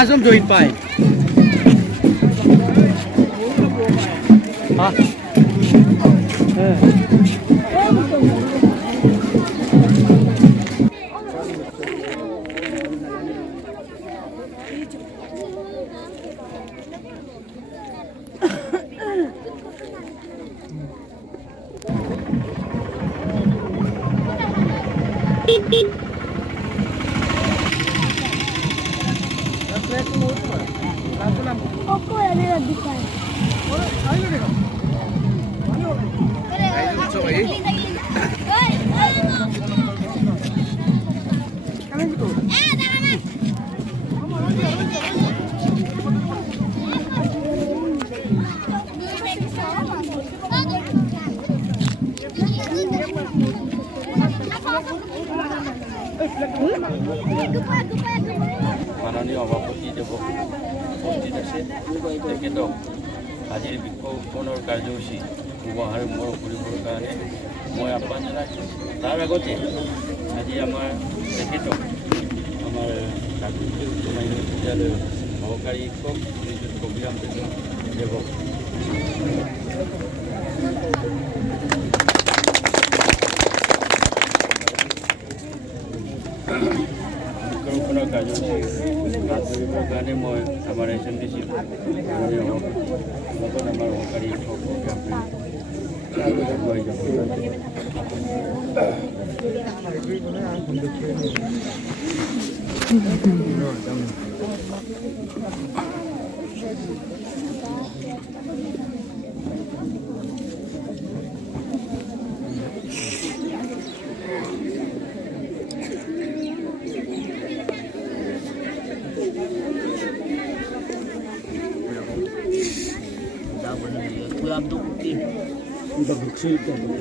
Mahasum join pai. Ah. মাননীয় সভাপতি দেৱক উপস্থিত আছে তেখেতক আজিৰ বৃক্ষৰোপণৰ কাৰ্যসূচী শুভাৰম্ভ কৰিবৰ কাৰণে মই আহ্বান জনাইছোঁ। তাৰ আগতে আজি আমাৰ তেখেতক আমাৰ প্ৰাথমিক উচ্চ মাধ্যমিক বিদ্যালয়ৰ সহকাৰী শিক্ষক শ্ৰীযুত কবিৰাম দেৱক বৃক্ষৰোপণৰ কাৰ্যসূচী হাত ধৰিবৰ কাৰণে মই আমাৰ SMDC মাননীয় সভাপতি লগত আমাৰ সহকাৰী শিক্ষক আগুৱাই যাব।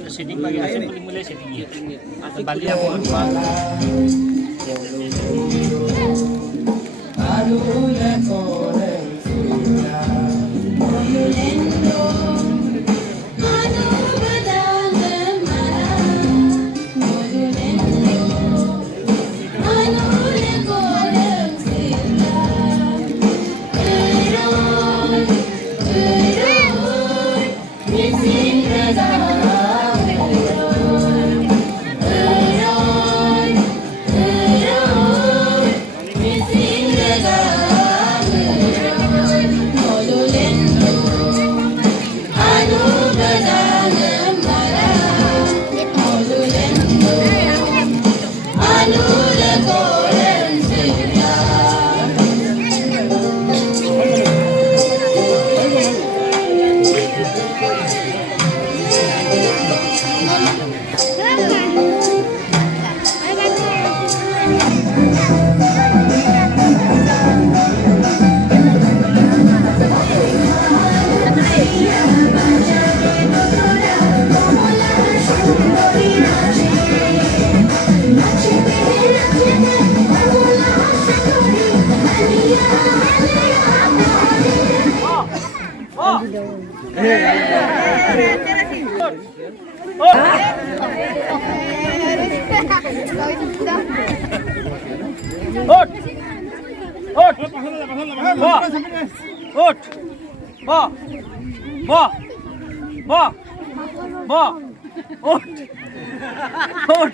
Setting bagi hasil mulai settingnya. Balik apa?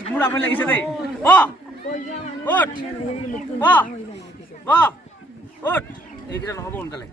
Murah boleh lagi sini. Ini kita nak hubung kali.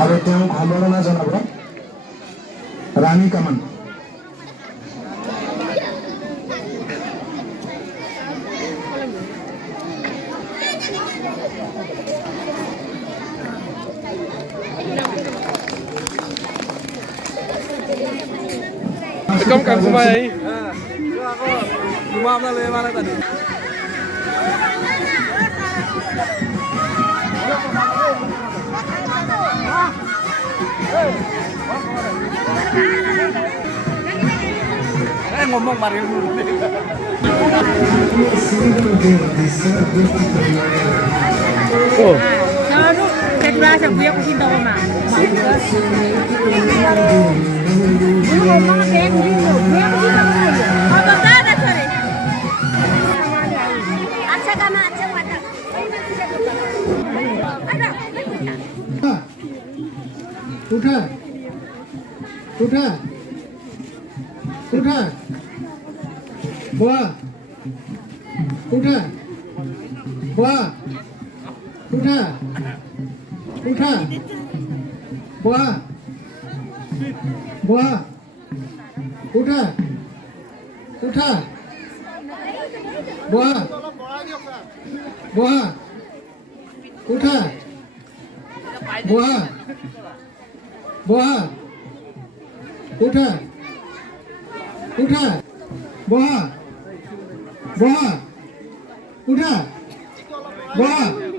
আৰু তেওঁ সম্বৰ্ধনা জনাব ৰাণী কামান Welcome Kang Kumai. Rumah mana le mana tadi? Ngomong Mario dulu. Oh. Lalu kedua sebuah aku cinta mama. Dulu ngomong kayak gitu, dia aku cinta mama. Oh betul ada sorry. Aceh kama aceh wadah. Ada. उठा उठा उठा बुआ उठा बुआ उठा उठा बुआ बुआ उठा उठा बुआ बुआ उठा बुआ बुआ उठा उठा बुआ बुआ उठा बुआ